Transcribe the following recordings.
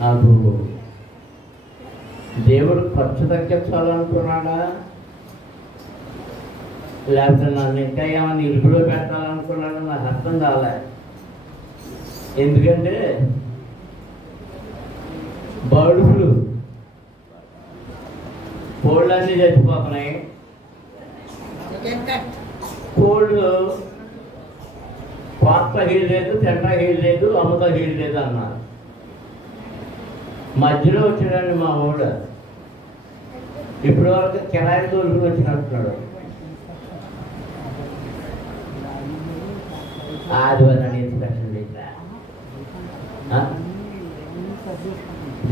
నాకు దేవుడు ఖర్చు తగ్గించాలనుకున్నాడా, లేకపోతే నన్ను ఇంకా ఏమైనా ఇరుకులో పెట్టాలనుకున్నాడా నాకు అర్థం కాలే. ఎందుకంటే బర్డ్ ఫ్లూ కోళ్ళు అన్నీ చచ్చిపోతున్నాయి. కోళ్ళు కోత హీల్ లేదు, తెంట హీల్ లేదు, అమృత హీల్ లేదు అన్నారు. మధ్యలో వచ్చాడండి మా ఊడు. ఇప్పటి వరకు కిరాయి తోలుకుని వచ్చినట్టున్నాడు. ఆదివారం ఇన్స్పెక్షన్ చేశా.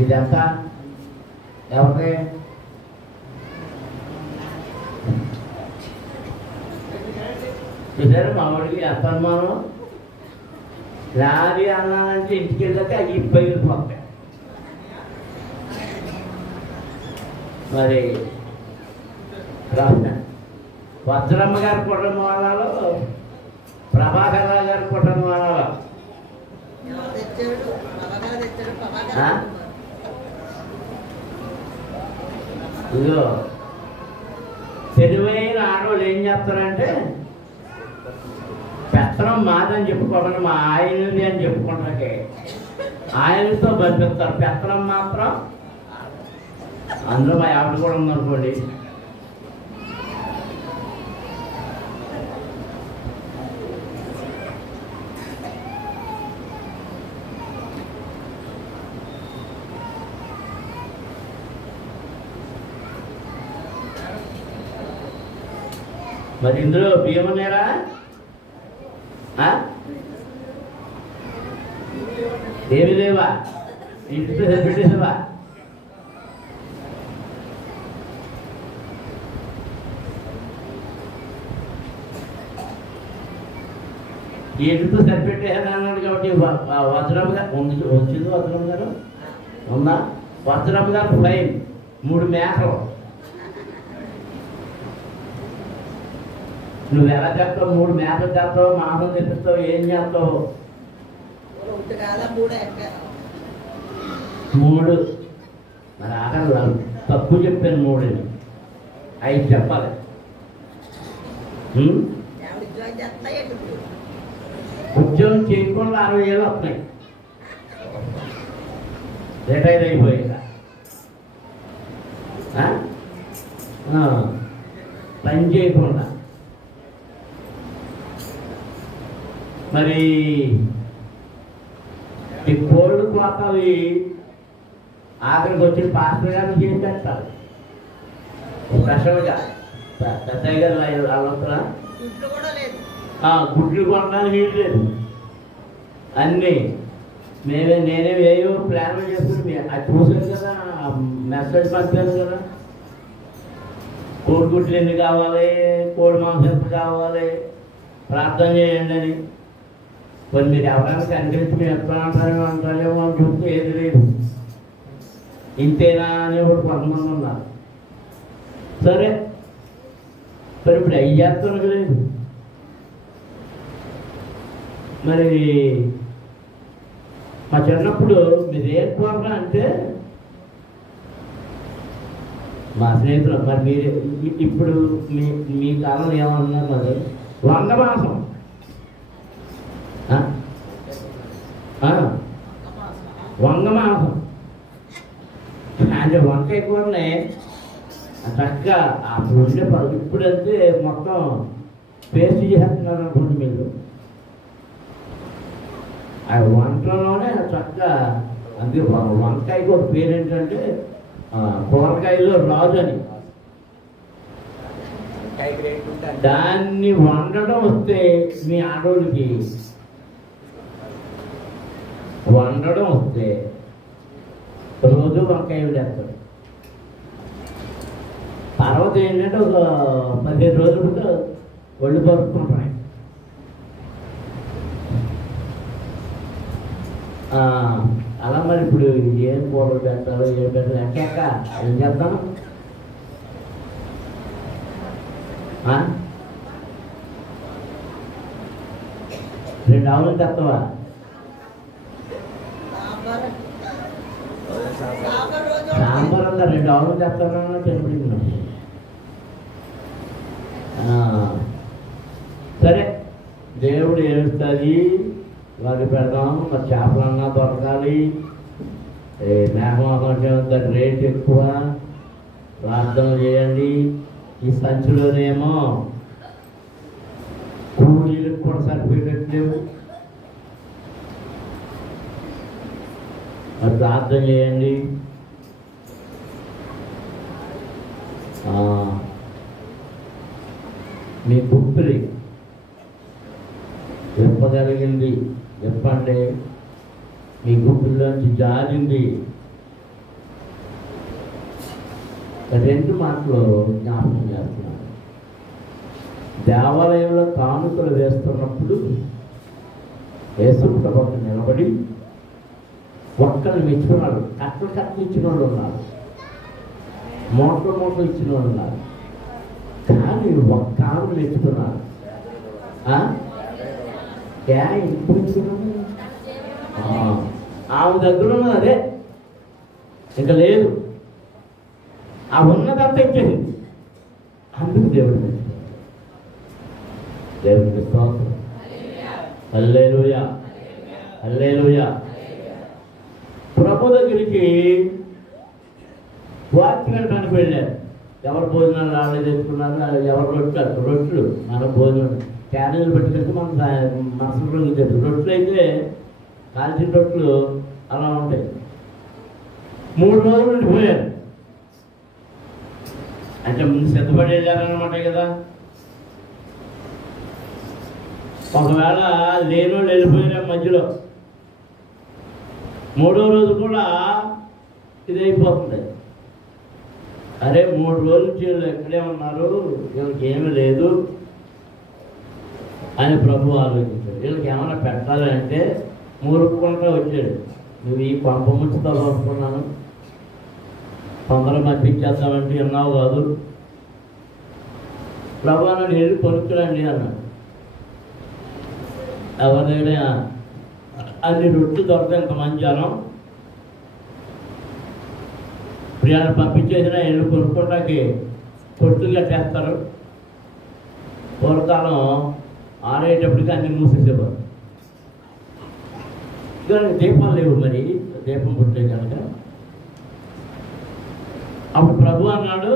ఇదంతా ఎవరికి చూసారు మా వాడికి ఎంత అనుమానం. రాది అన్నానంటే ఇంటికి వెళ్ళాక ఇబ్బంది పోతాయి. మరి వజ్రమ్మ గారి కుటుంబం అనాలో, ప్రభాకర్ రావు గారి కుటుంబం అనాలో, ఇదిగో తెలివైన ఆడవాళ్ళు ఏం చేస్తారంటే పెత్తనం మాదని చెప్పుకోకుండా మా ఆయనది అని చెప్పుకుంటాకే ఆయనతో బతికిస్తారు. పెత్తనం మాత్రం అందులో మా ఆవిడ కూడా ఉందనుకోండి. మరి ఇందులో బియ్యం ఉన్నారా? ఏమి లేవా? ఇంటితో సరిపెట్టేసావా? ఇంటితో సరిపెట్టేసాను అన్నాడు కాబట్టి వజ్రమ్మ గారు వచ్చింది. వజ్రమ్మ గారు ఉందా? వజ్రమ్మ గారు ఫ్లైన్ 3 మేకలు. నువ్వు ఎలా చేస్తావు? 3 మేకలు చేస్తావు, మాంసం తెప్పిస్తావు, ఏం చేస్తావు? 3 మరి ఆకలి తక్కువ చెప్పాను 3 అని 5 చెప్పాలి. ఉద్యోగం చేయకుండా 60,000 వస్తున్నాయి. రిటైర్ అయిపోయాక పని చేయకుండా. మరి ఈ కోళ్ళు కోతవి ఆఖరికి వచ్చిన పాస్టర్ గారిని చేసి పెట్టాలి. స్పెషల్గా పెద్దయ్య గారు వాళ్ళంతా గుడ్లు కొనడానికి వీలు లేదు. అన్నీ నేనే ఏవో ప్లాన్లు చేస్తుంది. అది చూసాను కదా, మెసేజ్ పంపాను కదా. కోడి గుడ్లు ఎన్ని కావాలి, కోడి మాంసం ఎంత కావాలి, ప్రార్థన చేయండి అని. కొన్ని మీరు ఎవరైనా కనిపించి మేము ఎట్లా అంటారేమో అని చూస్తే ఏది లేదు. ఇంతేనా అని ఒకటి కొంతమంది ఉన్నారు. సరే మరి ఇప్పుడు అవి చేస్తానికి లేదు. మరి మా చిన్నప్పుడు మీరు ఏం కోరరా అంటే మా స్నేహితులు మరి మీరు ఇప్పుడు మీ కాలంలో ఏమన్నారు మరి 100 మాసం వంగ మాంసం అంటే వంకాయ కూరనే చక్కగా అప్పుడు ఉండే ఇప్పుడంటే మొత్తం పేస్ట్ చేస్తున్నారు అనుకోండి మీరు. ఆ వంటలోనే చక్కగా అందుకే వంకాయకి ఒక పేరు ఏంటంటే కూరగాయలో రాజు అని. దాన్ని వండడం వస్తే మీ ఆడోళ్ళకి వండడం వస్తే రోజు వంకాయ వేస్తారు. తర్వాత ఏంటంటే ఒక 15 రోజులతో ఒళ్ళు పరుపుకుంటున్నాయి. అలా మరి ఇప్పుడు ఏం కూరలు పెట్టాలో ఏం పెట్టాలో ఎక్కాక ఏం చేద్దాం? 2 ఆవులు తెస్తావా? సాంబార్ అంతా 2 ఆవులు చేస్తానన్నా తినబడింది. సరే దేవుడు ఏడుస్తుంది, వారికి పెడదాం. మరి చేపలన్నా దొరకాలి, మేఘం రేట్ ఎక్కువ, ప్రార్థన చేయండి. ఈ సంచిలోనేమో కూలీలకు కూడా సరిపోయేటట్లేవు. మరి ప్రార్థన చేయండి. మీ గుప్పిలి విప్పగలిగింది విప్పండి. మీ గుప్పిల్లోంచి జారింది. 2 మాటలు జ్ఞాపకం చేస్తున్నాను. దేవాలయంలో కానుకలు వేస్తున్నప్పుడు యేసు ప్రభువుకు నిలబడి ఒక్కరిని మెచ్చుకున్నాడు. కట్టలు ఇచ్చిన వాళ్ళు ఉన్నారు, మూటలు ఇచ్చిన వాళ్ళు ఉన్నారు. కానీ ఒక్క ఆమె మెచ్చుకున్నారు. ఇంటికి మెచ్చుకున్నాడు. ఆమె దగ్గర ఉన్నది అదే, ఇంకా లేదు. ఆ ఉన్నదంతా ఇచ్చేది. అందుకు దేవుడు మెచ్చుకున్నాడు. దేవుడికి స్తోత్రం. హల్లెలూయా, హల్లెలూయా. ప్రభు దగ్గరికి వాక్యం వినడానికి వెళ్ళారు. ఎవరు భోజనాలు రాళ్ళే తెచ్చుకున్నారు, ఎవరు రొట్టెలు మన భోజనం క్యారేజీలు పెట్టుకుంటే మన మనసులో తెలుసు. రొట్టెలు అయితే కాల్చిన రొట్టెలు అలా ఉంటాయి. 3 రోజులు ఉండిపోయారు. అంటే ముందు సిద్ధపడి వెళ్ళారన్నమాట కదా. ఒకవేళ లేని వాళ్ళు వెళ్ళిపోయారు మధ్యలో. 3వ రోజు కూడా ఇదైపోతుంది. అరే 3 రోజులు వీళ్ళు ఎక్కడే ఉన్నారు, వీళ్ళకి ఏమీ లేదు అని ప్రభు ఆలోచించాడు. వీళ్ళకి ఏమైనా పెట్టాలంటే మూరుకుంటా వచ్చాడు. నువ్వు ఈ పంప ముంచుతో పంపుకున్నాను, తొందరగా పంపించేస్తామంటే విన్నావు కాదు. ప్రభు అన్నాడు, వెళ్ళి కొనుక్కురండి అన్నాడు. ఎవరైనా అన్ని రొట్టెలు దొరకదు, ఇంత మంచి జనం ప్రియాన్ని పంపించేసినా వెళ్ళి కొనుక్కోటానికి కొట్లు కట్టేస్తారు. పూర్వకాలం ఆరేటప్పటికి అన్ని మూసేసేవారు. కానీ దీపాలు లేవు, మరి దీపం పుట్టే కనుక. అప్పుడు ప్రభు అన్నాడు,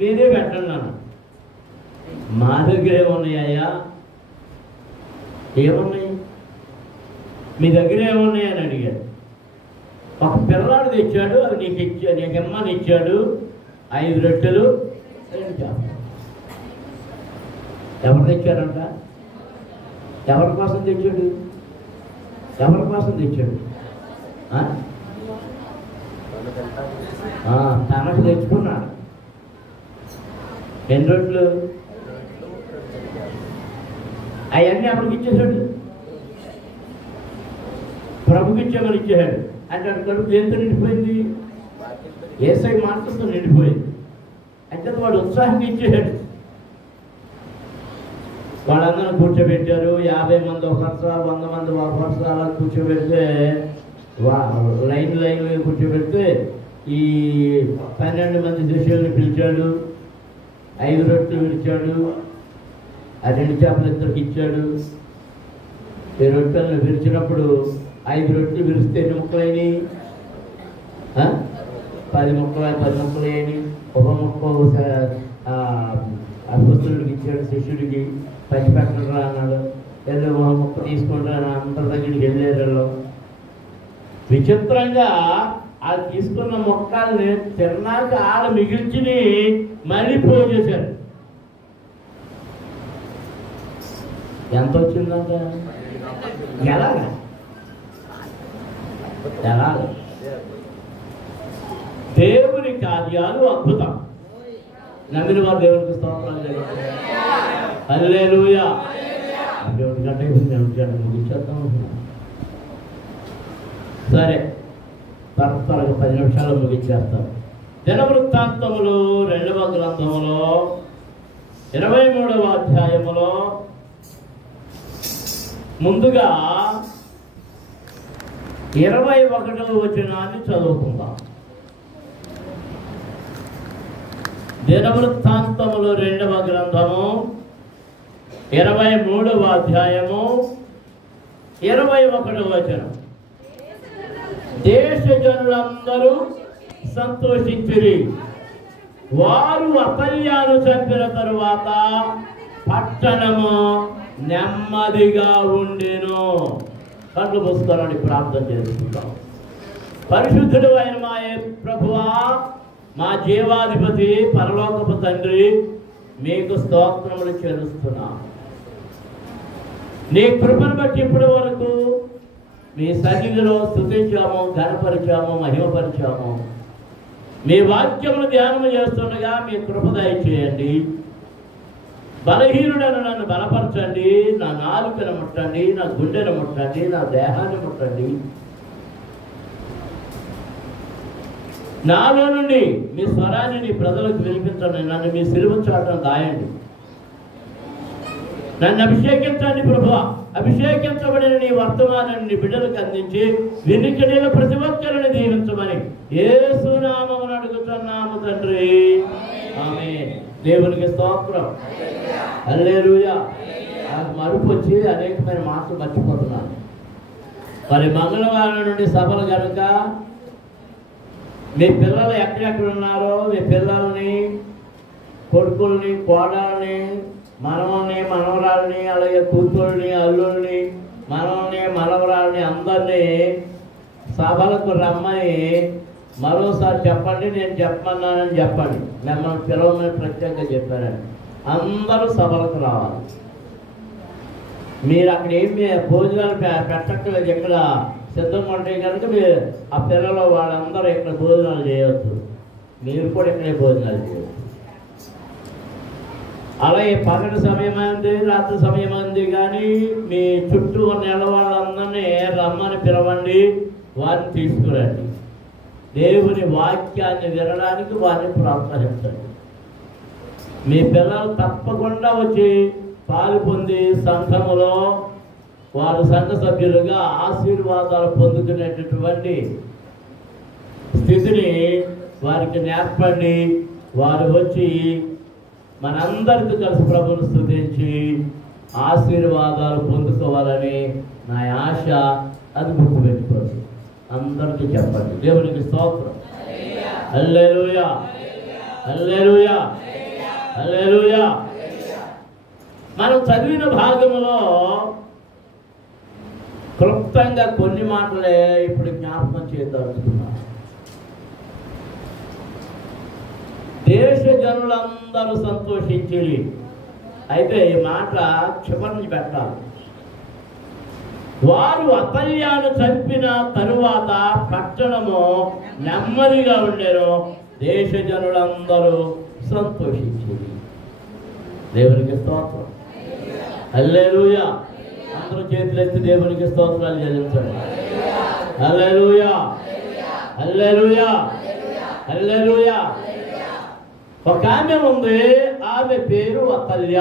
మీరే పెట్టండి అన్న. మా దగ్గర ఏమున్నాయ్యా? ఏమున్నాయి మీ దగ్గర ఏమున్నాయి అని అడిగాడు. ఒక పిల్లాడు తెచ్చాడు, అది నీకమ్మని ఇచ్చాడు. 5 రొట్టెలు 2 చేపలు. ఎవరు తెచ్చారంట? ఎవరి కోసం తెచ్చాడు? ఎవరి కోసం తెచ్చాడు? తనకు తెచ్చుకున్నాడు. 2 రొట్టెలు అవన్నీ ఎవరికి ఇచ్చేసాడు? ప్రభుకి ఇచ్చామని ఇచ్చేసాడు. అంటే కడుపు దేంతో నిండిపోయింది? యేసై మాటలతో నిండిపోయింది. అంటే వాడు ఉత్సాహంగా ఇచ్చేసాడు. వాళ్ళందరూ కూర్చోబెట్టారు. 50 మంది ఒక వరుస, 100 మంది ఒక వరుస అలా కూర్చోబెడితే, లైన్ కూర్చోబెడితే ఈ 12 మంది శిష్యుల్ని పిలిచాడు. 5 రొట్టెలు ఇచ్చాడు. ఆ 2 చేపలు ఇద్దరికి ఇచ్చాడు. ఈ రొట్టెలను విరిచినప్పుడు 5 రొట్టెలు విరిస్తే ఎన్ని ముక్కలైనవి? 10 ముక్కలు. 10 ముక్కలు అయ్యి ఒక ముక్క అద్భుతుడికి ఇచ్చాడు. శిష్యుడికి పంచిపెట్టరా అన్నాడు. వెళ్ళి ఒక ముక్క తీసుకుంటాను అందరి దగ్గరికి వెళ్ళారు. విచిత్రంగా ఆ తీసుకున్న మొక్కల్ని తిన్నాక ఆడ మిగిల్చిని మళ్ళీ పోగు చేశారు. ఎంత వచ్చిందంట? ఎలాగా దేవుని కార్యాలు అద్భుతం. నమ్మిన వారు దేవునికి స్తోత్రాలు చేయాలి. హల్లెలూయా. దేవుడి గంట ముగించేద్దాం. సరే, త్వరగా 10 నిమిషాలు ముగించేస్తాం. దినవృత్తాంతములు 2వ గ్రంథములో 23వ అధ్యాయములో ముందుగా 21వ వచనాన్ని చదువుకుందాం. దినవృత్తాంతములు 2వ గ్రంథము 23వ అధ్యాయము 21వ వచనం. దేశ జనులందరూ సంతోషించిరి, వారు అతల్యాను చంపిన తరువాత పట్టణము నెమ్మదిగా ఉండెను. కళ్ళు మూసుకొని ప్రార్థన చేసుకుంటాం. పరిశుద్ధుడు అయిన మా ప్రభువా, మా జీవాధిపతి, పరలోకపు తండ్రి, మీకు స్తోత్రములు చెల్లిస్తున్నాం. నీ కృపను బట్టి ఇప్పటి వరకు మీ సన్నిధిలో స్తుతించాము, ఘనపరిచాము, మహిమపరిచాము. మీ వాక్యమును ధ్యానం చేస్తుండగా మీ కృప దయచేయండి. బలహీనుడను నన్ను బలపరచండి. నా నాలుకను ముట్టండి, నా గుండెను ముట్టండి, నా దేహాన్ని ముట్టండి. నాలో నుండి మీ స్వరాన్ని నీ ప్రజలకు వినిపించండి. నన్ను మీ సిలువ చాటున దాయండి. నన్ను అభిషేకించండి ప్రభువా. అభిషేకించబడిన నీ వర్తమానాన్ని నీ బిడ్డలకు అందించి వినికిడిలో ప్రతి ఒక్కరిని దీవించమని యేసు నామమున అడుగుతున్నాము తండ్రి, ఆమేన్. దేవునికి స్తోత్రం. హల్లెలూయా. నాకు మరుపు వచ్చి అనేకమైన మాటలు మర్చిపోతున్నాను. మరి మంగళవారం నుండి సభలు కనుక మీ పిల్లలు ఎక్కడెక్కడ ఉన్నారో మీ పిల్లల్ని, కొడుకుల్ని, కోడల్ని, మనవల్ని, మనవరాలని, అలాగే కూతుర్ని, అల్లుల్ని, మనవల్ని, మనవరాలని అందరినీ సభలకు రమ్మని మరోసారి చెప్పండి. నేను చెప్పమన్నానని చెప్పండి. మిమ్మల్ని పిలవమని ప్రత్యేకంగా చెప్పానండి. అందరూ సభలకు రావాలి. మీరు అక్కడ ఏమి భోజనాలు పెట్టక్కర్లేదు. ఇక్కడ సిద్ధంగా ఉంటే కనుక మీరు ఆ పిల్లలు వాళ్ళందరూ ఇక్కడ భోజనాలు చేయవచ్చు. మీరు కూడా ఇక్కడే భోజనాలు చేయవచ్చు. అలాగే పగటి సమయం అంది, రాత్రి సమయం అంది, కానీ మీ చుట్టూ ఉన్న వాళ్ళందరినీ రమ్మని పిలవండి, వారిని తీసుకురండి. దేవుని వాక్యాన్ని వినడానికి వారిని ప్రోత్సహించండి. మీ పిల్లలు తప్పకుండా వచ్చి పాలు పొంది సంఘములో వారు సంఘ సభ్యులుగా ఆశీర్వాదాలు పొందుకునేటటువంటి స్థితిని వారికి నేర్పండి. వారు వచ్చి మనందరితో కలిసి ప్రభువును స్తుతించి ఆశీర్వాదాలు పొందుకోవాలని నా ఆశ. అది గుర్తుపెట్టుకోండి. అందరికీ చెప్పండి. దేవునికి స్తోత్రం. హల్లెలూయా, హల్లెలూయా, హల్లెలూయా. మనం చదివిన భాగంలో క్లుప్తంగా కొన్ని మాటలే ఇప్పుడు జ్ఞాపకం చేయదలుచుకున్నాం. దేశ జనులందరూ సంతోషించి, అయితే ఈ మాట చివరిని పెట్టాలి. వారు అతల్యాను చంపిన తరువాత పట్టణము నెమ్మదిగా ఉండేను, దేశ జనులందరూ సంతోషించి. దేవునికి స్తోత్రం. హల్లెలూయా. అందరూ చేతులెత్తి దేవునికి స్తోత్రాలు చెల్లించండి. హల్లెలూయా, హల్లెలూయా, హల్లెలూయా. ఒక ఆమె ఉంది, ఆమె పేరు అతల్య.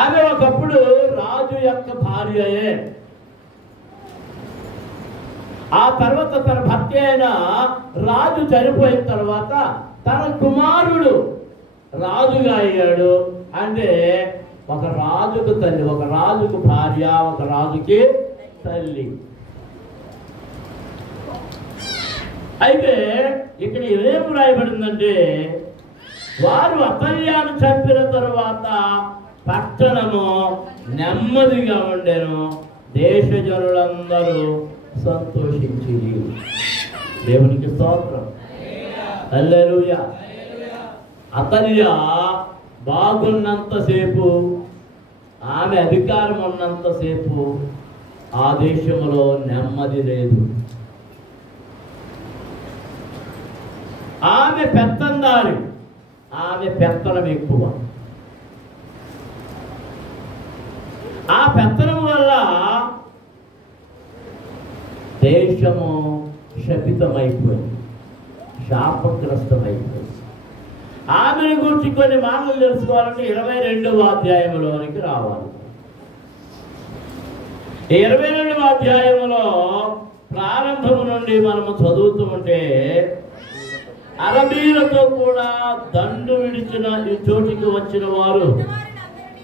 ఆమె ఒకప్పుడు రాజు యొక్క భార్యయే. ఆ తర్వాత తన భర్త అయిన రాజు చనిపోయిన తర్వాత తన కుమారుడు రాజుగా అయ్యాడు. అంటే ఒక రాజుకు తల్లి, ఒక రాజుకు భార్య, ఒక రాజుకి తల్లి. అయితే ఇక్కడ ఏం రాయబడిందంటే, వారు అతల్యాను చంపిన తరువాత పట్టణము నెమ్మదిగా ఉండెను, దేశ జనులందరూ సంతోషించి. దేవునికి స్తోత్రం. హల్లెలూయా. అతల్య బాగున్నంతసేపు, ఆమె అధికారం ఉన్నంతసేపు ఆ దేశంలో నెమ్మది లేదు. ఆమె పెత్తందారి, ఆమె పెత్తనం ఎక్కువ. ఆ పెత్తనం వల్ల దేశము శపితమైపోయింది, శాపగ్రస్తమైపోయింది. ఆమెను గురించి కొన్ని మాటలు తెలుసుకోవాలంటే 22వ అధ్యాయంలోనికి రావాలి. 22వ అధ్యాయంలో ప్రారంభం నుండి మనము చదువుతూ ఉంటే అరబీలతో కూడా దండు విడిచిన ఈ చోటికి వచ్చిన వారు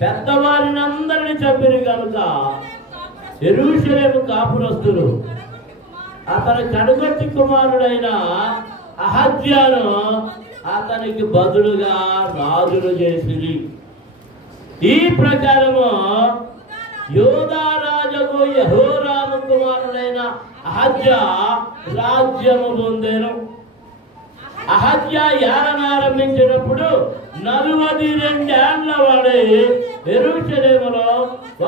పెద్దవారిని అందరినీ చంపిరి కనుక యెరూషలేము కాపురస్తులు అతని కడగొట్టి కుమారుడైన అహజ్యాను అతనికి బదులుగా రాజులు చేసిరి. ఈ ప్రకారము యూదా రాజుకు యెహోరాము కుమారుడైన అహజ్యా రాజ్యము పొందెను. అహజ్యా ఏలనారంభించినప్పుడు 42 ఏళ్ల వాడే యెరూషలేములో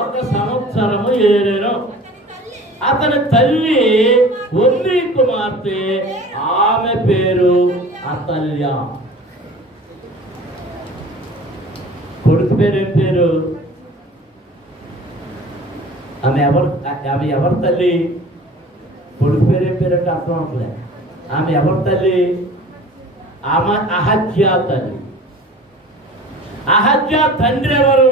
1 సంవత్సరము ఏలెను. అతని తల్లి ఒమ్రీ కుమార్తె, ఆమె పేరు అతల్య. కొడుకు పేరు ఏం పేరు? ఆమె ఎవరి తల్లి? కొడుకు పేరు ఏం పేరు అంటే అర్థం అవట్లేదు. ఆమె ఎవరి తల్లి? ఆమె అహజ్యా తల్లి. అహజ్యా తండ్రి ఎవరు?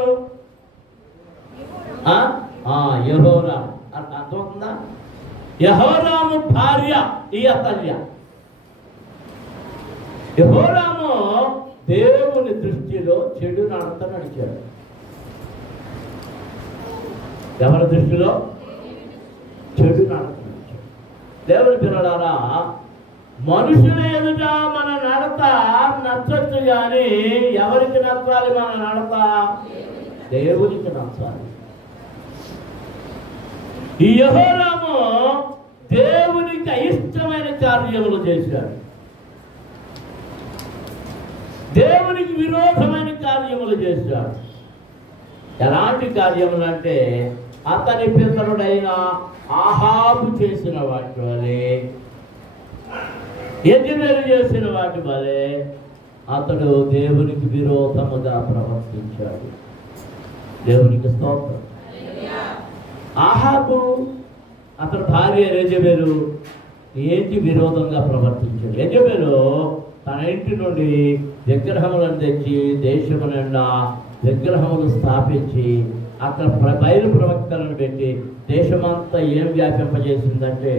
యెహోరాము. అర్థమవుతుందా? యెహోరాము భార్య ఈ అతల్య. యెహోరాము దేవుని దృష్టిలో చెడు నడత నడిచాడు. ఎవరి దృష్టిలో? చెడు నడత నడిచాడు. దేవుని పిల్లలారా, మనుషుల ఎదుట మన నడత నచ్చచ్చు కానీ ఎవరికి నచ్చాలి? మన నడత దేవునికి నచ్చాలి. ఈ యెహోరాము దేవునికి అయిష్టమైన కార్యములు చేశాడు. దేవునికి విరోధమైన కార్యములు చేశాడు. ఎలాంటి కార్యములు అంటే అతని పితరుడైన ఆహాబు చేసిన వాటి వలె, యెజెబెలు చేసిన వాటి వలె అతడు దేవునికి విరోధముగా ప్రవర్తించాడు. దేవునికి స్తోత్రం. ఆహాబు అతని భార్య యెజెబెలు ఏంటి విరోధంగా ప్రవర్తించాడు? యెజెబెలు తన ఇంటి నుండి విగ్రహములను తెచ్చి దేశము నిండా విగ్రహములు స్థాపించి అక్కడ బయలు ప్రవక్తలను పెట్టి దేశమంతా ఏం వ్యాపింపజేసిందంటే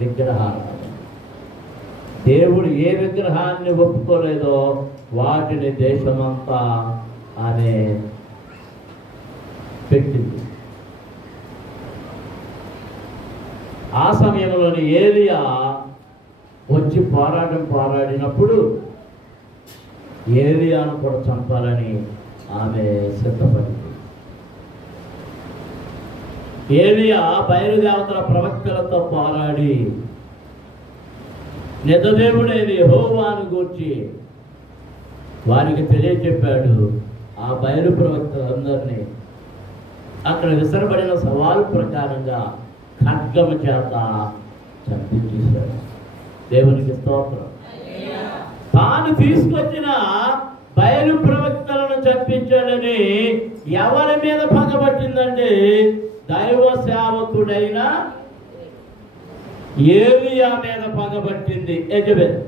విగ్రహాలు. దేవుడు ఏ విగ్రహాన్ని ఒప్పుకోలేదో వాటిని దేశమంతా ఆమె పెట్టింది. ఆ సమయంలోని ఏలియా వచ్చి పోరాడినప్పుడు ఏలియాను కూడా చంపాలని ఆమె సిద్ధపడింది. ఏలియా బయలుదేవతల ప్రవక్తలతో పోరాడి నిజదేవుడైన యెహోవాను గూర్చి వారికి తెలియచెప్పాడు. ఆ బయలు ప్రవక్తలందరినీ అక్కడ విసరబడిన సవాలు ప్రకారంగా ఖడ్గము చేత చంపించేశాడు. దేవునికి స్తోత్రం. తాను తీసుకొచ్చిన బయలు ప్రవక్తలను చంపించాడని ఎవరి మీద పగబట్టిందంటే దైవ సేవకుడైన ఏలియా మీద పగబట్టింది యెజెబెలు.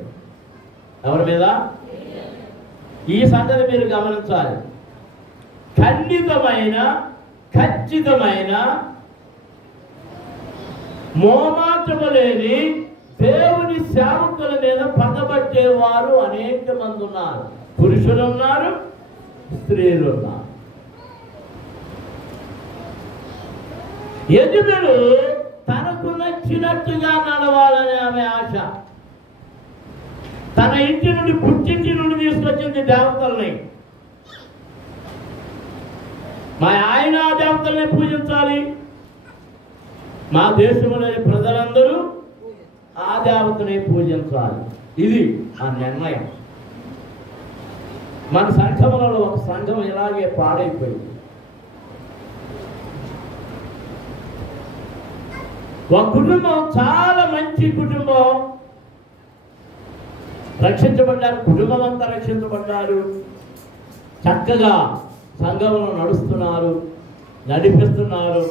ఎవరి మీద? ఈ సంగతి మీరు గమనించాలి. ఖచ్చితమైన మోమాటము లేని దేవుని సేవకుల మీద పగబట్టేవారు అనేక మంది ఉన్నారు. పురుషులు ఉన్నారు, స్త్రీలు ఉన్నారు. యెజెబెలు తనకు నచ్చినట్టుగా నడవాలని ఆమె ఆశ. తన ఇంటి నుండి పుట్టింటి నుండి తీసుకొచ్చింది దేవతల్ని. మా ఆయన ఆ దేవతల్ని పూజించాలి, మా దేశంలోని ప్రజలందరూ ఆ దేవతని పూజించాలి. ఇది ఆ నిర్ణయం. మన సంఘములలో ఒక సంఘం ఇలాగే పాడైపోయింది. ఒక కుటుంబం చాలా మంచి కుటుంబం, రక్షించబడ్డారు, కుటుంబం అంతా రక్షించబడ్డారు, చక్కగా సంఘంలో నడుస్తున్నారు, నడిపిస్తున్నారు.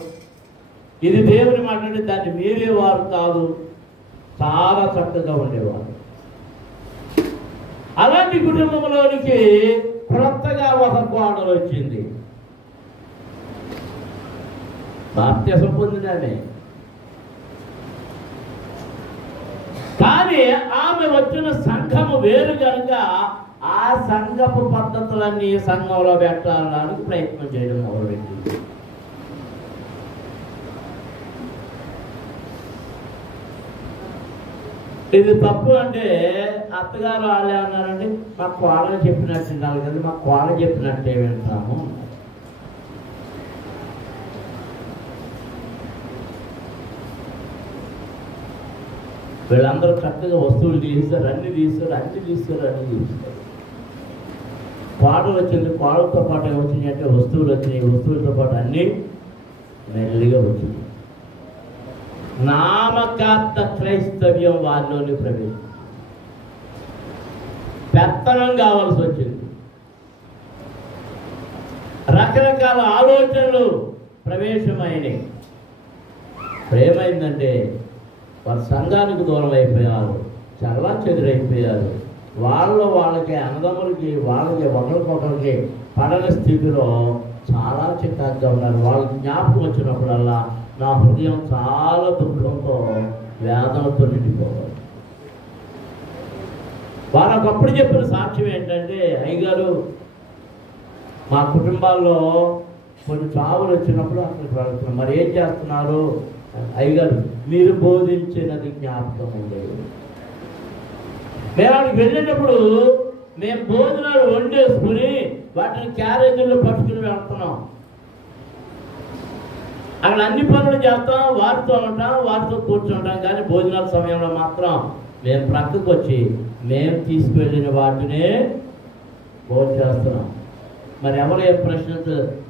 ఇది దేవుని మాట అంటే దాన్ని మీరేవారు కాదు, చాలా చక్కగా ఉండేవారు. అలాంటి కుటుంబంలోనికి కొత్తగా ఒక కోడలు వచ్చింది. బాప్తిసం పొందినామే. కానీ ఆమె వచ్చిన సంఘము వేరు కనుక ఆ సంఘపు పద్ధతులన్నీ సంఘంలో పెట్టడానికి ప్రయత్నం చేయడం మొదలుపెట్టింది. ఇది తప్పు అంటే అత్తగారు వాళ్ళే అన్నారండి, మా కోడలు చెప్పినట్టు వినాలి కదా, మా కోడలు చెప్పినట్టే వింటాము. వీళ్ళందరూ చక్కగా వస్తువులు తీస్తారు, అన్ని తీస్తారు. కోడలు వచ్చింది, కోడలతో పాటు వచ్చినాయి అంటే వస్తువులు వచ్చినాయి, వస్తువులతో పాటు అన్నీ మెల్లిగా వచ్చింది. నామకార్థ క్రైస్తవ్యం వారిలోని ప్రవేశం, పెత్తనం కావాల్సి వచ్చింది. రకరకాల ఆలోచనలు ప్రవేశమైనవి. ఏమైందంటే వారి సంఘానికి దూరం అయిపోయారు, చల్లా చెదురైపోయారు. వాళ్ళకి అన్నదమ్ములకి వాళ్ళకి ఒకరికొకరికి పడని స్థితిలో చాలా చికాగ్గా ఉన్నారు. వాళ్ళకి జ్ఞాపకం వచ్చినప్పుడల్లా నా హృదయం చాలా దుఃఖంతో వేదనతో నిండిపోవాలి. వాళ్ళకప్పుడు చెప్పిన సాక్ష్యం ఏంటంటే, అయ్యగారు మా కుటుంబాల్లో కొన్ని చావులు వచ్చినప్పుడు అక్కడికి వెళ్తున్నాం, మరి ఏం చేస్తున్నారు? అయ్యగారు మీరు బోధించినది జ్ఞాపకం ఉండేది. మేము అక్కడికి వెళ్ళేటప్పుడు మేము భోజనాలు వండేసుకుని వాటిని క్యారేజీల్లో పట్టుకుని వెళ్తున్నాం. అక్కడ అన్ని పనులు చేస్తాం, వారితో ఉంటాం, వారితో కూర్చుంటాం. కానీ భోజనాల సమయంలో మాత్రం మేము ప్రక్కకు వచ్చి మేము తీసుకువెళ్ళిన వాటినే భోజనం చేస్తున్నాం. మరి ఎవరు ఏం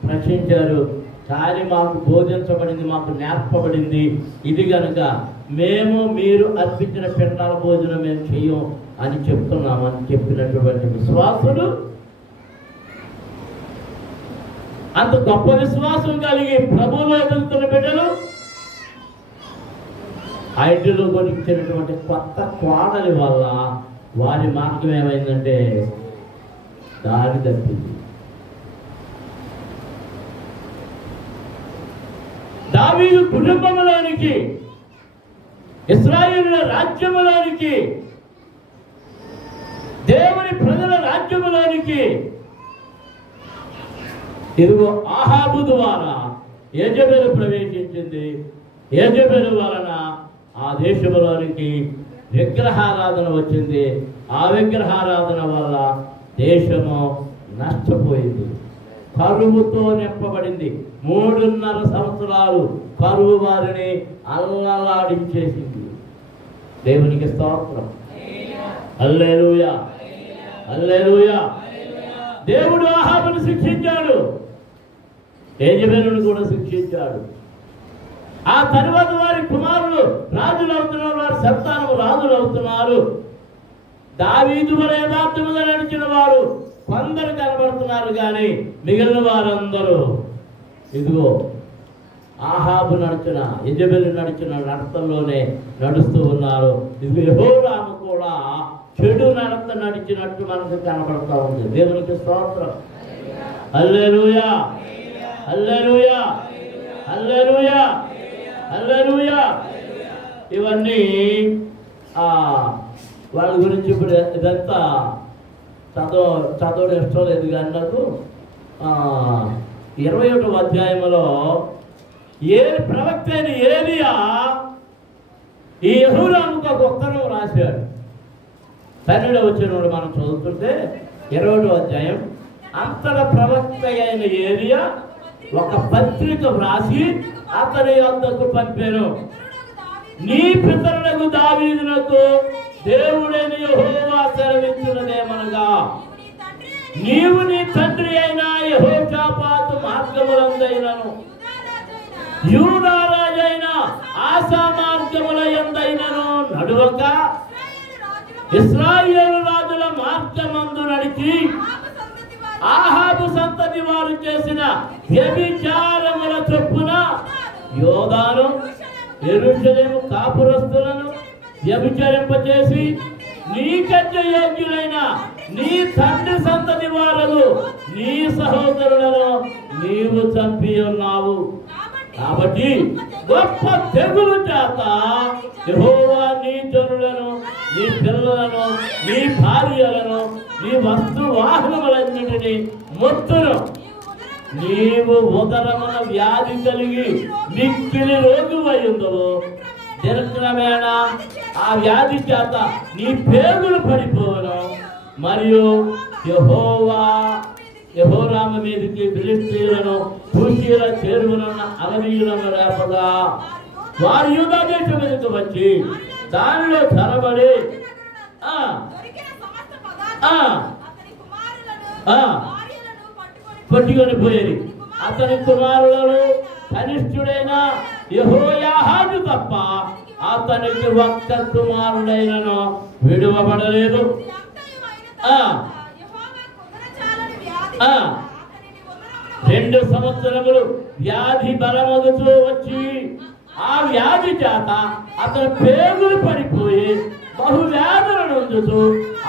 ప్రశ్నించారు? కానీ మాకు బోధించబడింది, మాకు నేర్పబడింది ఇది కనుక మేము మీరు అర్పించిన పిండాల భోజనం మేము చెయ్యం అని చెప్తున్నామని చెప్పినటువంటి విశ్వాసులు, అంత గొప్ప విశ్వాసం కలిగి ప్రభువులో ఎదుగుతున్న బిడ్డలు ఆ ఇంటిలో కొనిచ్చినటువంటి కొత్త కోడలి వల్ల వారి మార్గం ఏమైందంటే దారి తప్పింది. దావీదు కుటుంబంలోనికి, ఇశ్రాయేలు రాజ్యములోనికి, దేవుని ప్రజల రాజ్యములోనికి ఇదిగో ఆహాబు ద్వారా యెజెబెలు ప్రవేశించింది. యెజెబెలు వలన ఆ దేశంలోనికి విగ్రహారాధన వచ్చింది. ఆ విగ్రహారాధన వల్ల దేశము నష్టపోయింది, కరువుతో నింపబడింది. 3.5 సంవత్సరాలు కరువు వారిని అల్లలాడించేసింది. దేవునికి స్తోత్రం, హల్లెలూయా, హల్లెలూయా. దేవుడు ఆహాబును శిక్షించాడు, యెజెబెలును కూడా శిక్షించాడు. ఆ తర్వాత వారి కుమారులు రాజులు అవుతున్నారు, వారి సంతానం రాజులు అవుతున్నారు. దావీదు వలె యథార్థముగా నడిచిన వారు కొందరు కనబడుతున్నారు, కానీ మిగిలిన వారందరూ ఇదిగో ఆహాబు నడిచిన, యెజెబెలు నడిచిన నడతల్లోనే నడుస్తూ ఉన్నారు. ఇదిగో యెహోరాము కూడా చెడు నడత నడిచినట్టు మనకు కనబడుతూ ఉంది. దేవునికి స్తోత్రం, హల్లెలూయా, హల్లెలూయా, హల్లెలూయా, హల్లెలూయా. ఇవన్నీ వాళ్ళ గురించి ఇప్పుడు ఇదంతా చదవడం ఇష్టం లేదు. కానీ నాకు 21వ అధ్యాయంలో ఏ ప్రవక్త అయిన ఏలియా ఈ యెహోరాముకు ఒక ఉత్తరం రాశాడు. 12వ వచనంలో మనం చదువుతుంటే 20వ అధ్యాయం, అంతట ప్రవక్త అయిన ఏలియా ఒక పత్రిక వ్రాసి అతని వద్దకు పంపాను. నీ పితరులకు దావీదునకు దేవుడైన యెహోవా సెలవిచ్చినదేమనగా, నీవు నీ తండ్రి అయిన యెహోషాపాతు మార్గములందైనను యూదా రాజైన ఆసా మార్గముల యందైనను నడువక ఇశ్రాయేలు రాజుల మార్గమందు నడిచి ఆహాబు సంతతి వారు చేసిన వ్యభిచారముల చొప్పున యోదాను యెరూషలేము కాపురస్తులను వ్యభిచరింపచేసి నీకంటే యోగ్యులైన నీ తండ్రి సంతతి వారు నీ సహోదరులను నీవు చంపి ఉన్నావు. కాబట్టి గొప్ప తెగులు చేత యెహోవా నీ జనులను, నీ పిల్లలను, నీ భార్యలను, నీ వస్తు వాహనములన్నిటినీ మొత్తును. నీవు ఉదరమున వ్యాధి కలిగి మిక్కిలి రోగువై ఉండవు. దినక్రమేణ ఆ వ్యాధి చేత నీ పేగులు పడిపోవను. మరియు యెహోరామ మీదకి ఫిలిష్తీయులను, కూషీల చేరువనున్న అమరీయులను రేపగా వారి యూదా దేశం మీదకి వచ్చి దానిలో చొరబడి పట్టుకొని పోయేది. అతని కుమారులను కనిష్ఠుడైన యెహోయాహాజు తప్ప అతనికి ఒక్క కుమారుడైనను విడువబడలేదు. 2 సంవత్సరములు వ్యాధి బలమగుతూ వచ్చి ఆ వ్యాధి చేత అతని పేగులు పడిపోయి బహువ్యాధుల నొందుతూ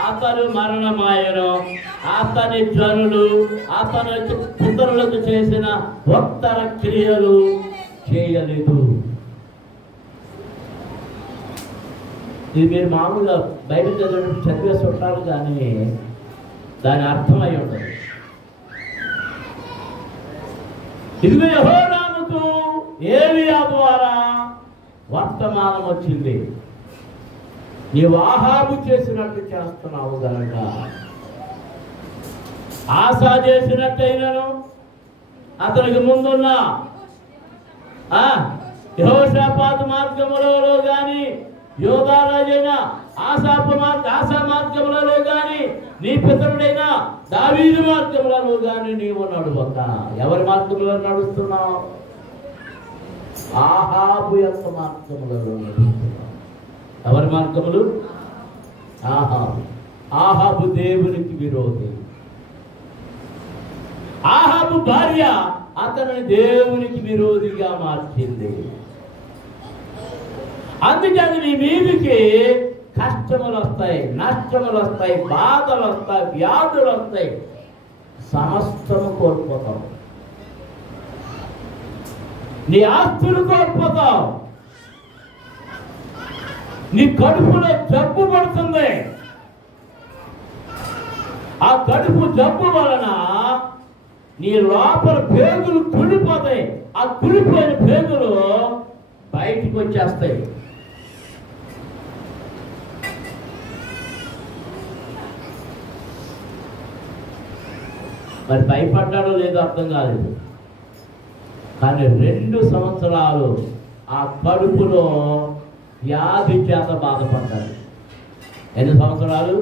అతను మరణమాయను. అతని జనులు అతని పితరులకు చేసిన ఉత్తర క్రియలు చేయలేదు. ఇది మీరు మామూలుగా బైబిల్ చదివేసి ఉంటారు, కానీ దాని అర్థమై ఉంటుంది. ఇదిగో యెహోరాముకు ఏలీయా ద్వారా వర్తమానం వచ్చింది, నీవు ఆహాబు చేసినట్టు చేస్తున్నావు గనక ఆసా చేసినట్టయినను అతనికి ముందున్న యెహోషాపాతు మార్గములలో గాని, యోధా రాజైన ఆసా మార్గములలో గాని, నీ పితరుడైన దావీదు మార్గములలో గాని నీవు నడువక. ఎవరి మార్గములో నడుస్తున్నావు? ఆహాబు యొక్క మార్గములలో నడుస్తున్నావు. ఎవరి మార్గములు? ఆహాబు దేవునికి విరోధి. ఆహాబు భార్య అతనిని దేవునికి విరోధిగా మార్చింది. అందుకని నీ మీదికి కష్టములు వస్తాయి, నష్టములు వస్తాయి, బాధలు వస్తాయి, వ్యాధులు వస్తాయి, సమస్తము కోల్పోతావు. నీ ఆస్తులు కోల్పోతావు. నీ కడుపులో జబ్బు పడుతుంది. ఆ కడుపు జబ్బు వలన నీ లోపల పేగులు కుళ్ళిపోతాయి. ఆ కుళ్ళిపోయిన పేగులు బయటికి వచ్చేస్తాయి. మరి భయపడ్డాడో లేదో అర్థం కాలేదు, కానీ 2 సంవత్సరాలు ఆ కడుపులో వ్యాధి చేత బాధపడ్డాడు. ఎన్ని సంవత్సరాలు?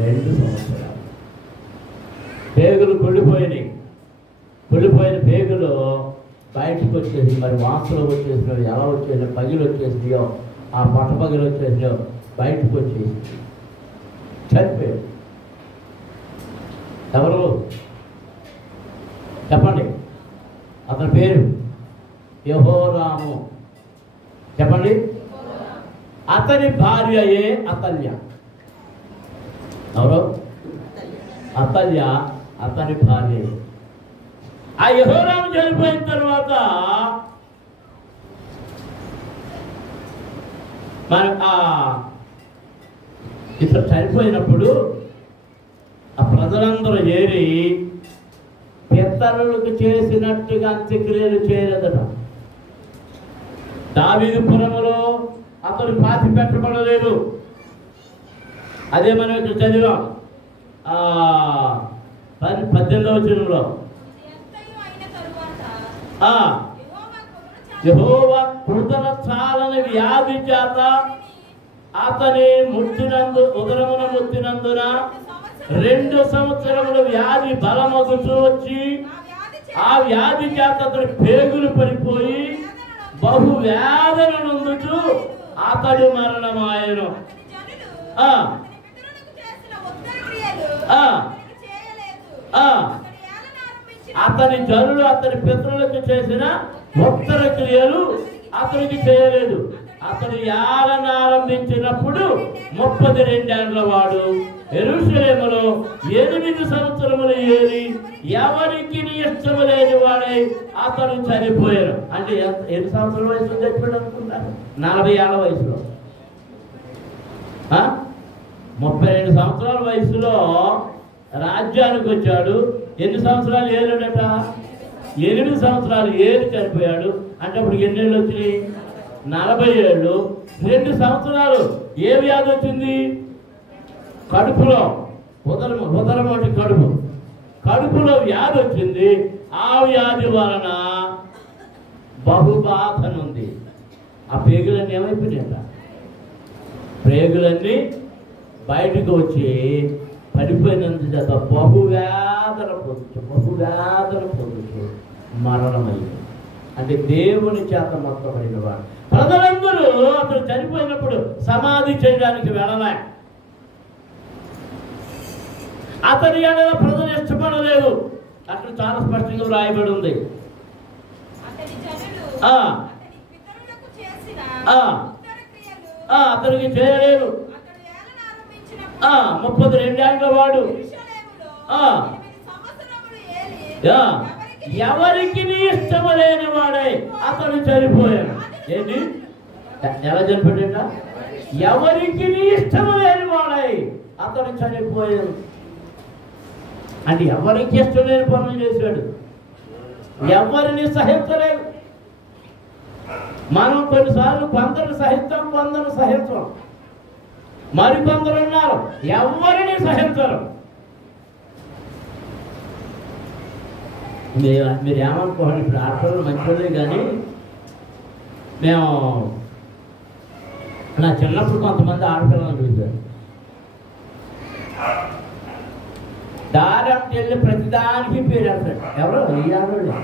2 సంవత్సరాలు. పేగులు కుళ్ళిపోయినాయి. కుళ్ళిపోయిన పేగులు బయటకు వచ్చేసి, మరి వాసనలు వచ్చేసినాయో, ఎలా వచ్చేసినాయో, పగిలి వచ్చేసినాయో, ఆ పట్టపగిలి వచ్చేసినాయో బయటకు వచ్చేసి చనిపోయాడు. ఎవరు చెప్పండి? అతని పేరు యెహోరాము. చెప్పండి. అతని భార్యయే అతల్య. ఎవరు? అతల్య అతని భార్య. ఆ యెహోరాము చనిపోయిన తర్వాత మరి ఇతను చనిపోయినప్పుడు ఆ ప్రజలందరూ ఏరి పితరులకు చేసినట్టుగా అంత్యక్రియలు చేయలేదట. దావీదు పురములో అతడు పాతి పెట్టబడలేదు. అదే మనం ఇక్కడ చదివాం 18వ వచనంలో. యెహోవా కృతన చాలని వ్యాధి చేత అతని ఉదరమున ముట్టినందున 2 సంవత్సరములు వ్యాధి బలమగుతూ వచ్చి ఆ వ్యాధి చేత అతడు పేగులు పడిపోయి బహు వేదన నొందుతూ అతడు మరణమాయను. అతని జనులు అతని పితరులకు చేసిన ఉత్తర క్రియలు అతనికి చేయలేదు. అతడు ఏలన ఆరంభించినప్పుడు 32 ఏళ్ల వాడు. యెరూషలేములో 8 సంవత్సరములు ఏలి ఎవరికి ఇష్టము లేని వాడై అతడు చనిపోయారు. అంటే ఎన్ని సంవత్సరాల వయసులో చచ్చిపోయాడు అనుకుంటారు? 40 ఏళ్ల వయసులో. 32 సంవత్సరాల వయసులో రాజ్యానికి వచ్చాడు. ఎన్ని సంవత్సరాలు ఏలాడట? 8 సంవత్సరాలు ఏలి చనిపోయాడు. అంటే అప్పుడు ఎన్ని ఏళ్ళు వచ్చినాయి? 40 ఏళ్ళు. 2 సంవత్సరాలు ఏ వ్యాధి వచ్చింది? కడుపులో ఉదరం అంటే కడుపులో వ్యాధి వచ్చింది. ఆ వ్యాధి వలన బహుబాధనుంది. ఆ పేగులన్నీ ఏమైపోయినాయట? పేగులన్నీ బయటకు వచ్చి పడిపోయినంత చేత బహువేదన పొందుతూ మరణమైంది. అంటే దేవుని చేత మొత్తబడిన వాడు. ప్రజలందరూ అతను చనిపోయినప్పుడు సమాధి చేయడానికి వెళ్ళలే. అతని ఎడల ప్రజలు ఇష్టపడలేదు. అక్కడ చాలా స్పష్టంగా వ్రాయబడి ఉంది. అతనికి చేయలేదు. 32 ఏళ్ల వాడు. ఎవరికి ఇష్టము లేని వాడై అతడు చనిపోయాడు. ఏంటి? ఎలా చనిపోయాడ? ఎవరికి ఇష్టము లేని వాడై అతడు చనిపోయాడు. అంటే ఎవరికి ఇష్టం లేని పనులు చేశాడు. ఎవరిని సహించలేదు. మనం కొన్నిసార్లు కొందరు సహిస్తాం, కొందరు సహించం. మరికొందరు ఉన్నారు ఎవరిని సహించరు. మీరు ఏమనుకోండి, ఇప్పుడు ఆడపిల్లలు మంచివాళ్ళే. కానీ మేము నా చిన్నప్పుడు కొంతమంది ఆడపిల్లలను చూశారు. దారం వెళ్ళి ప్రతిదానికి పేరు పెడతాడు. ఎవరో ఈ ఆడవాళ్ళు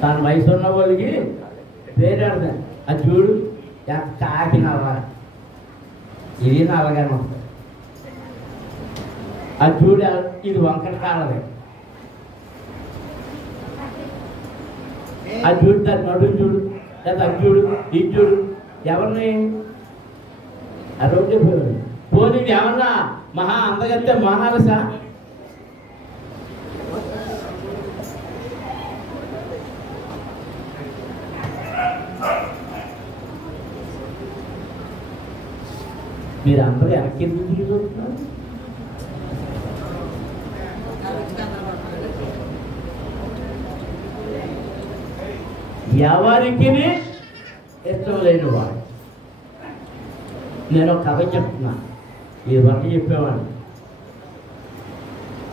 తన వయసు ఉన్న వాళ్ళకి పేరు పెడతాడు. అది చూడు కాకి నల్ల, ఇది నల్లగానే ఉంటుంది. అది చూడు ఇది వంకట కాలదే. అది చూడు దాని నడుము చూడు, లేదా అది చూడు, ఇది చూడు. ఎవరిని అదొకటి పోనీ ఏమన్నా మహా అందగత్తే మోనాలిసా? మీరు అందరూ వెనక్కి ఎందుకు తిరిగి చూస్తున్నారు? ఎవరికి ఇష్టం లేని వాడు. నేను ఒక కథ చెప్తున్నా. ఈ వరకు చెప్పేవాడిని.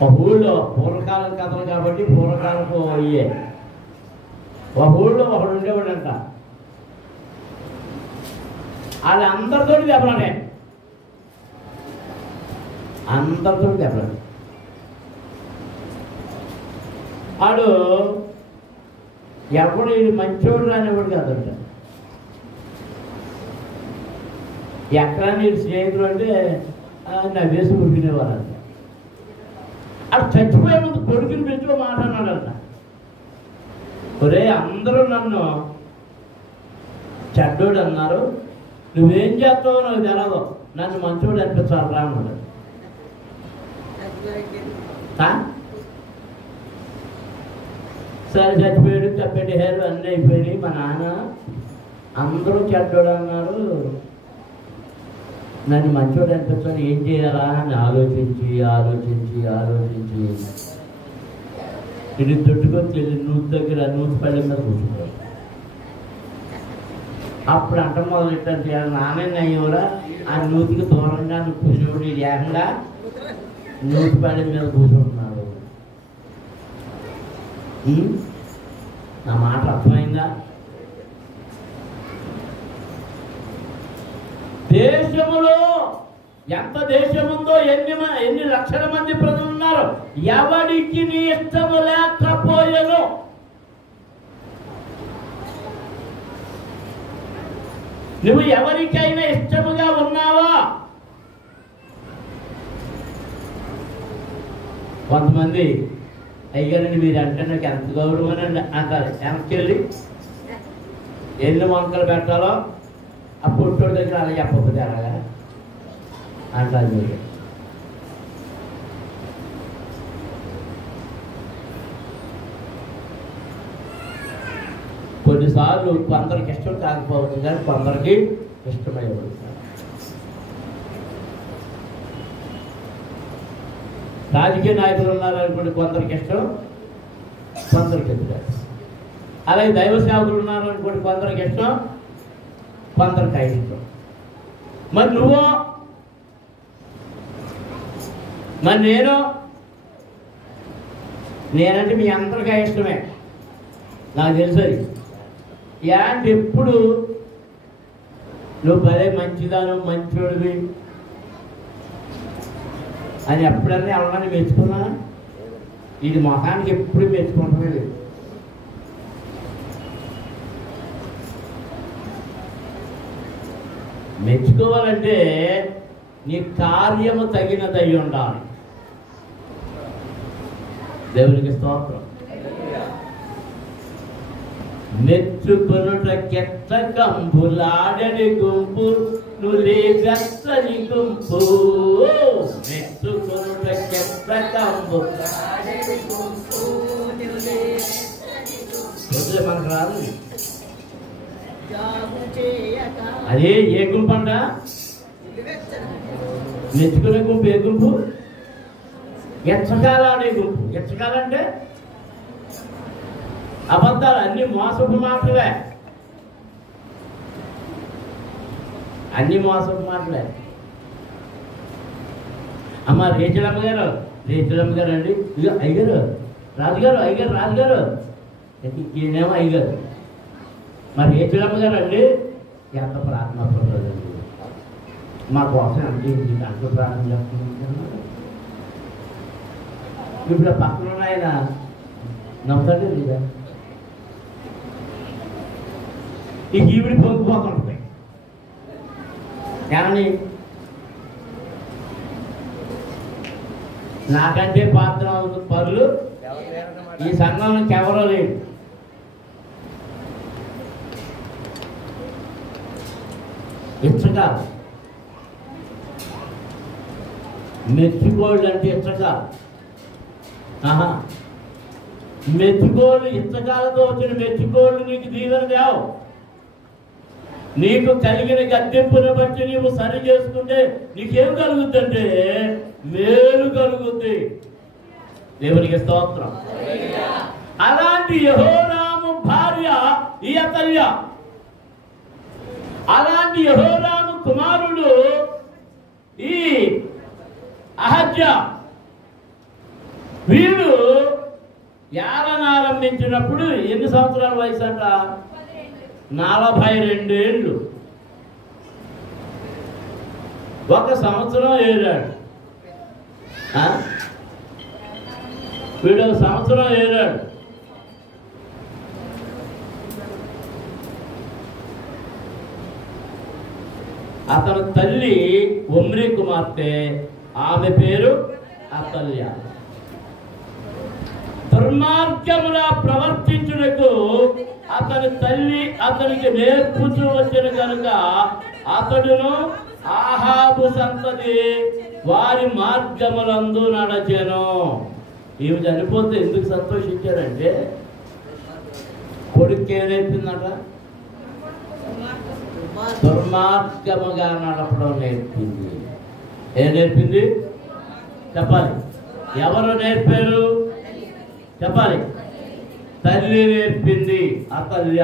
ఒక ఊళ్ళో పూర్వకాలం కథలు కాబట్టి పూర్వకాలకు అయ్యే. ఒక ఊళ్ళో ఒకడు ఉండేవాడంట. వాళ్ళందరితో దెబ్బలాడే. అందరితో దెబ్బలాడే. వాడు ఎప్పుడు ఇది మంచోడు రానివాడు కాదంట. ఎక్కడ నీరు స్నేహితులు అంటే నా వేసి ఉరికినేవారంట. అక్కడ చచ్చిపోయే ముందు కొడుకుని పెంచుకో మాట్లాడినాడంట. ఒరే అందరూ నన్ను చెడ్డోడు అన్నారు, నువ్వేం చేస్తావో నాకు తెలదు, నన్ను మంచోడు అనిపించాలి రా అన్నాడు. సరే చచ్చిపోయాడు, చెప్పేటేరు అన్నీ అయిపోయినాయి. మా నాన్న అందరూ చెడ్డోడు అన్నారు, నన్ను మంచోడు అనిపించాలి, ఏం చేయాలా అని ఆలోచించి ఇది దొడ్డుకొచ్చి వెళ్ళి నూతి దగ్గర నూతి పళ్ళెం మీద కూర్చుంటాడు. అప్పుడు అంట మొదలెట్టంటే నాన్న అయ్యేవరా ఆ నూతికి దూరంగా నువ్వు కూర్చోడు, ఇది ఏకంగా నూతి పళ్ళెం మీద కూర్చుంటున్నాడు. నా మాట అర్థమైందా? దేశములో ఎంత దేశం ఉందో, ఎన్ని లక్షల మంది ప్రజలు ఉన్నారు, ఎవరికి నీ ఇష్టము లేకపోయేను. నువ్వు ఎవరికైనా ఇష్టముగా ఉన్నావా? కొంతమంది అయ్యారండి మీరు అంటే నాకు ఎంత గౌరవం అని అంటారు. వెనక్కి వెళ్ళి ఎన్ని వంకలు పెట్టాలో ఆ పుట్టోడి దగ్గర అలా చెప్పకపోతే అలాగా అంటారు మీరు. కొన్నిసార్లు కొందరికి ఇష్టం కాకపోవచ్చు కానీ కొందరికి ఇష్టమైనది. రాజకీయ నాయకులు ఉన్నారనుకోండి, కొందరికి ఇష్టం కొందరికి ఇష్టం. అలాగే దైవ సేవకులు ఉన్నారనుకోండి, కొందరికి ఇష్టం కొందరికి ఇష్టం. మరి నువ్వు మరి నేనంటే మీ అందరికీ ఇష్టమే, నాకు తెలుసు. ఏంటి ఎప్పుడు నువ్వు భలే మంచిదాను మంచోడివి అని ఎప్పుడన్నా ఎవరన్నా మెచ్చుకున్నా? ఇది మొహానికి ఎప్పుడు మెచ్చుకుంటమే లేదు. మెచ్చుకోవాలంటే నీ కార్యము తగినదై ఉండాలి. దేవునికి స్తోత్రం. మెచ్చుకొనుట కెట్ట కంబులాడని గుంపు నులే గచ్చని గుంపు. మెచ్చుకొనుట కెట్ట కంబులాడని గుంపు మనకు రాదు. అదే ఏ గుంపు అంట? మెచ్చుకునే గుంపు. ఏ గుంపు? ఎచ్చకాలాడే గుంపు. ఎచ్చకాలంటే అబద్ధాలు, అన్ని మోసపు మాటలే, అన్ని మోసపు మాటలే. అమ్మ రేచలమ్మ గారు అండి, ఇక అయ్యగారు రాజుగారు ఈయనేమో అయ్యగారు. మరి రేచలమ్మ గారు అండి ఎంత ప్రార్థన అవుతుందండి, మా కోసం అంటే దాంట్లో ప్రార్థన చేస్తున్నాం. ఇప్పుడు పక్కన ఆయన నవ్వుతాడే లేదా? ఈ ఈవిడి పొంగిపోతుంటాయి. కానీ నాకంటే పాత్ర పరులు ఈ సంఘంలోకి ఎవరో లేడు. ఇచ్చకాలు మెచ్చుకోళ్ళు అంటే ఇచ్చకాలు. మెచ్చుకోళ్ళు ఇచ్చకాలతో వచ్చిన మెచ్చుకోళ్ళు నీకు దీవెన దేవు. నీకు కలిగిన గద్దెంపును బట్టి నీవు సరి చేసుకుంటే నీకేం కలుగుద్దంటే మేలు కలుగుద్ది. దేవునికి స్తోత్రం. అలాంటి యెహోరాము భార్య ఈ అతల్య, అలాంటి యెహోరాము కుమారుడు ఈ అహజ్యా. వీడు ఏలనారంభించినప్పుడు ఎన్ని సంవత్సరాల వయసు అంట? 42 ఏళ్ళు. 1 సంవత్సరం ఏలాడు. వీడు 1 సంవత్సరం ఏలాడు. అతని తల్లి ఒమ్రీ కుమార్తె, ఆమె పేరు అతల్య. దుర్మార్గములా ప్రవర్తించుటకు అతని తల్లి అతనికి నేర్పుచూ వచ్చిన కనుక అతడును ఆహాబు సంతతి వారి మార్గములందు నడచెను. ఈమె చనిపోతే ఎందుకు సంతోషించారంటే కొడుకు ఏం నేర్పిందట? దుర్మార్గముగా నడపడం నేర్పింది. ఏం నేర్పింది చెప్పాలి? ఎవరు నేర్పారు చెప్పాలి? తల్లి నేర్పింది, అతల్య.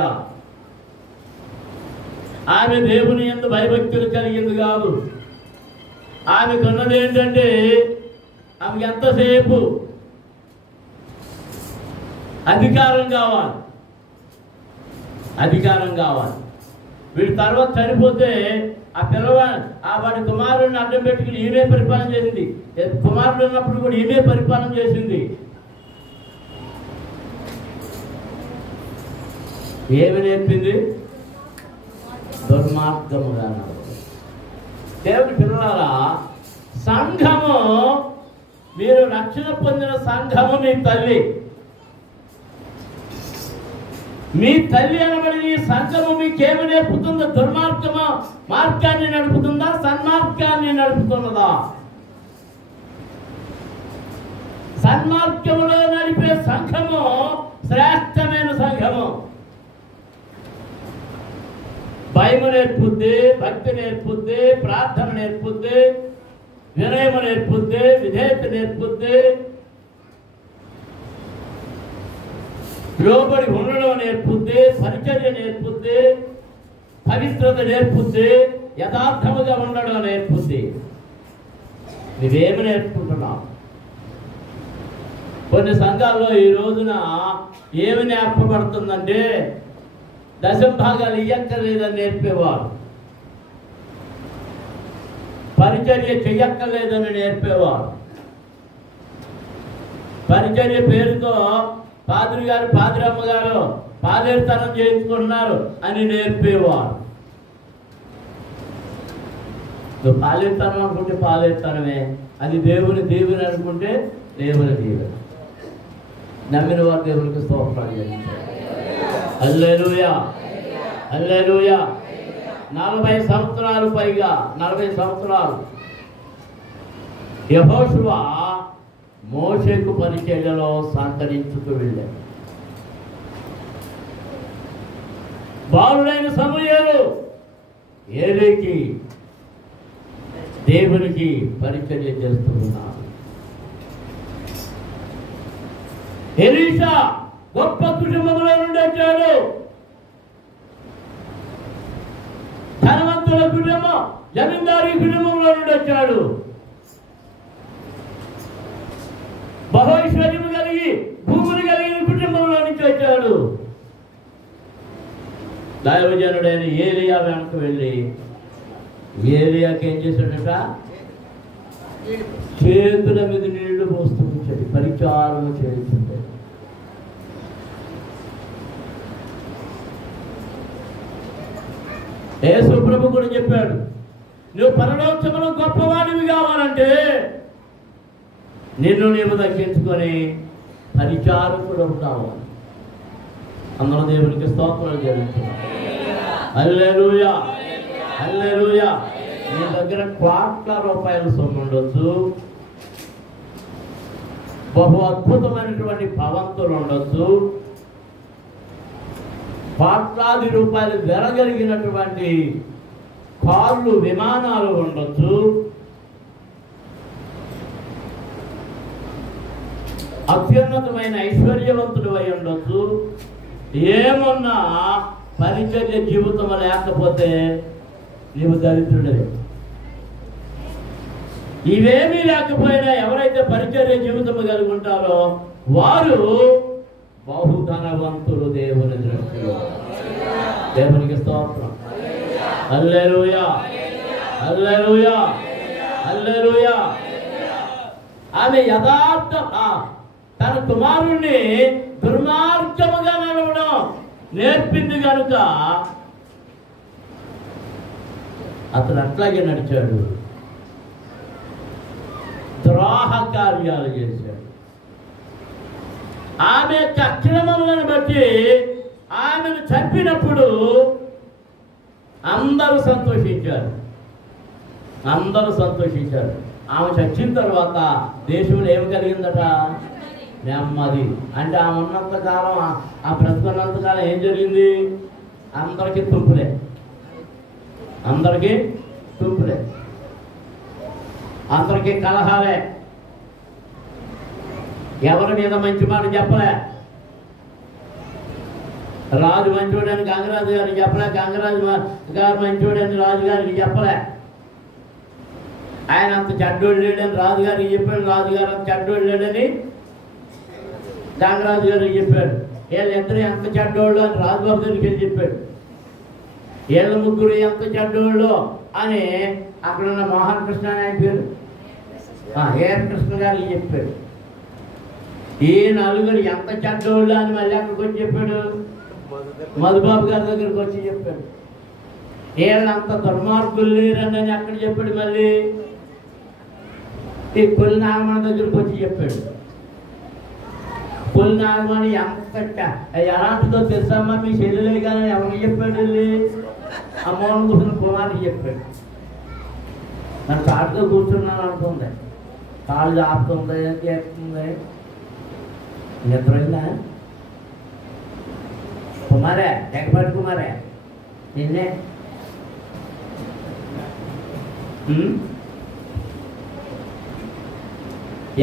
ఆమె దేవుని యందు భయభక్తులు కలిగింది కాదు. ఆమెకున్నది ఏంటంటే ఆమెకి ఎంతసేపు అధికారం కావాలి, అధికారం కావాలి. వీడి తర్వాత చనిపోతే ఆ పిల్లవాడు వాడి కుమారుడిని అడ్డం పెట్టుకుని ఈమె పరిపాలన చేసింది. కుమారుడు ఉన్నప్పుడు కూడా ఈమె పరిపాలన చేసింది. ఏమి నేర్పింది? దుర్మార్గముగా. దేవుని పిల్లలారా, సంఘము, మీరు రక్షణ పొందిన సంఘము మీ తల్లి. మీ తల్లి అనబడి నీ సంఘము మీకేమి నేర్పుతుందో? మార్గాన్ని నడుపుతుందా, సన్మార్గాన్ని నడుపుతున్నదా? సన్మార్గములో నడిపే సంఘము శ్రేష్టమైన సంఘము. భయము నేర్పుద్ది, భక్తి నేర్పుద్ది, ప్రార్థన నేర్పుద్ది, వినయము నేర్పుద్ది, విధేయత నేర్పుద్ది, లోబడి ఉండడం నేర్పుద్ది, పరిచర్య నేర్పుద్ది, పవిత్రత నేర్పుద్ది, యథార్థముగా ఉండడం నేర్పుద్ది. నువ్వేమి నేర్చుకుంటున్నావు? కొన్ని సంఘాల్లో ఈ రోజున ఏమి నేర్పబడుతుందంటే దశభాగాలు ఇయ్యక్కర్లేదని నేర్పేవారు, పరిచర్య చెయ్యక్కర్లేదని నేర్పేవారు, పరిచర్య పేరుతో పాదిరి గారు పాదిరమ్మ గారు పాలేరుతనం చేయించుకుంటున్నారు అని నేర్పేవారు. నువ్వు పాలేరుతనం అనుకుంటే పాలేరుతనమే, అది దేవుని దీవెన అనుకుంటే దేవుని దీవెన. నమ్మిన వారు దేవునికి స్తోత్రాలు చేయించారు. హల్లెలూయా, హల్లెలూయా. 40 సంవత్సరాలు పైగా 40 సంవత్సరాలు యెహోషువ మోషేకు పరిచర్యలో సహకరించుకు వెళ్ళాడు. బాలుడైన సమూయేలు ఏలీకి దేవునికి పరిచర్య చేస్తున్నాడు. ఎలీషా గొప్ప కుటుంబంలో నుండి వచ్చాడు. ధనవంతుల కుటుంబం, జమీందారీ కుటుంబంలో నుండి వచ్చాడు. బహైశ్వర్యము కలిగి భూములు కలిగిన కుటుంబంలో నుంచి వచ్చాడు. దైవజనుడైన ఏలియా వెనక్కి వెళ్ళి ఏలియాకి ఏం చేశాడట? చేతుల మీద నీళ్లు పోస్తూ ఉంచాడు, పరిచారము చేస్తుండే. యేసు ప్రభు కూడా చెప్పాడు, నువ్వు పరలోకములో గొప్పవాడివి కావాలంటే నిన్ను నీవు దక్కించుకొని పరిచారకుడు కావాలి. అందరూ దేవునికి స్తోత్రాలు చెల్లించారు. హల్లెలూయా, హల్లెలూయా. నీ దగ్గర కోట్ల రూపాయల సొమ్ము ఉండొచ్చు, బహు అద్భుతమైనటువంటి భవంతులు ఉండొచ్చు, కోట్లాది రూపాయలు వెరగలిగినటువంటి కార్లు విమానాలు ఉండొచ్చు, అత్యున్నతమైన ఐశ్వర్యవంతుడు అయి ఉండొచ్చు. ఏమన్నా పరిచర్య జీవితం లేకపోతే నీవు దరిద్రుడే. ఇవేమీ లేకపోయినా ఎవరైతే పరిచర్య జీవితం కలిగి ఉంటారో వారు బహుధనవంతులు దేవుని దృష్టిలో. దేవునికి స్తోత్రం. హల్లెలూయా, హల్లెలూయా, హల్లెలూయా. ఆమె యథార్థ తన కుమారుణ్ణి దుర్మార్గముగా నడవడం నేర్పింది కనుక అతను అట్లాగే నడిచాడు, ద్రోహ కార్యాలు చేశాడు. ఆమె అక్రమములను బట్టి ఆమెను చంపినప్పుడు అందరూ సంతోషించారు, అందరూ సంతోషించారు. ఆమె చచ్చిన తర్వాత దేశంలో ఏమి కలిగిందట? నెమ్మది. అంటే ఆమె ఉన్నంతకాలం, ఆ బ్రతుకున్నంతకాలం ఏం జరిగింది? అందరికీ తుంపులే, అందరికీ తుంపులే, అందరికీ కలహాలే, ఎవరి మీద మంచి మాట చెప్పలే. రాజు మంచోడని గంగరాజు గారికి చెప్పలే, గంగరాజు గారు మంచోడని రాజుగారికి చెప్పలే. ఆయన అంత చెడ్డోడు లేడని రాజుగారికి చెప్పాడు, రాజుగారు అంత చెడ్డోడు లేడని గంగరాజు గారికి చెప్పాడు. వీళ్ళిద్దరు ఎంత చెడ్డోళ్ళు అని రాజుబాబు గారికి వెళ్ళి చెప్పాడు. వీళ్ళ ముగ్గురు ఎంత చెడ్డోళ్ళు అని అక్కడున్న మోహన్ కృష్ణ అని ఆయన పేరు ఏఆర్ కృష్ణ గారికి చెప్పాడు. ఈ నలుగురు ఎంత చెడ్డోళ్ళు అని మళ్ళీ అక్కడికి వచ్చి చెప్పాడు, మధుబాబు గారి దగ్గరికి వచ్చి చెప్పాడు. వీళ్ళంత దుర్మార్గులు లేరని అక్కడ చెప్పాడు. మళ్ళీ ఈ కొల్లి నాగమణ దగ్గరికి వచ్చి చెప్పాడు. పులినాగమని ఎంత ఎలాంటిదో తెలుసమ్మా, మీ చెల్లెలే కానీ ఎవరికి చెప్పాడు వెళ్ళి ఆ మూలం కూర్చున్న కుమారుకి చెప్పాడు. నన్ను చాటుతో కూర్చున్నాను అంటుంది, కాళ్ళు ఆపుతుంది, ఏం చేస్తుంది, నిద్రైందా కుమారే, ఎగపాటి కుమారే నిన్నే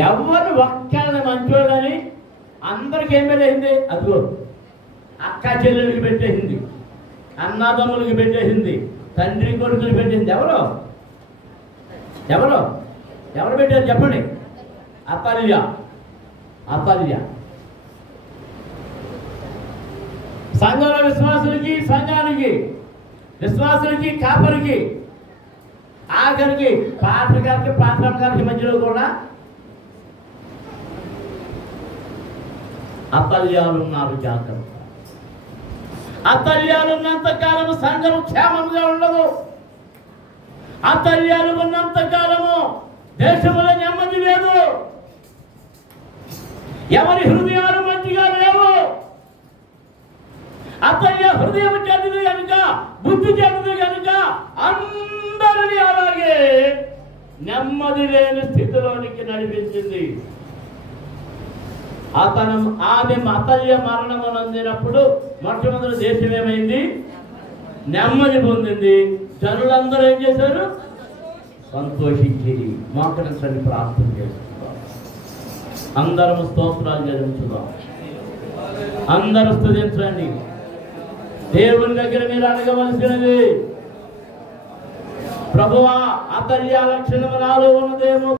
ఎవరు ఒక్కళ్ళని మంచోళ్ళని అందరికి ఏం పెట్టేసింది, అదిగో అక్క చెల్లెలకి పెట్టేసింది, అన్నదమ్ములకి పెట్టేసింది, తండ్రి కొడుకులు పెట్టింది. ఎవరు ఎవరు ఎవరు పెట్టారు చెప్పండి? అతల్య. అతల్య సంఘంలో విశ్వాసులకి, సంఘానికి, విశ్వాసులకి, కాపరికి, ఆఖరికి పాత్ర గారికి, పాత్రమ్మ గారికి మధ్యలో కూడా అతల్యాలు ఉన్నారు. జాతర అతల్యాలు ఉన్నంత కాలము సంఘం క్షేమంగా ఉండదు. అతల్యాలు ఉన్నంత కాలము దేశంలో నెమ్మది లేదు. ఎవరి హృదయాలు మంచిగా లేవు. అతల్య హృదయం చెందింది కనుక, బుద్ధి చెందింది కనుక అందరినీ అలాగే నెమ్మది లేని స్థితిలోనికి నడిపించింది. ఆమె అతల్య మరణము నందినప్పుడు మొట్టమొదటి దేశం ఏమైంది? నెమ్మది పొందింది. జనులందరూ ఏం చేశారు? సంతోషించి మోకరించండి, ప్రార్థన చేసుకుందాం. అందరం స్తోత్రాలు చెల్లించుదాం. అందరూ స్తుతించండి. దేవుని దగ్గర మీరు అడగవలసినది, ప్రభువా అతల్య లక్షణము నాలో ఉన్నదేమో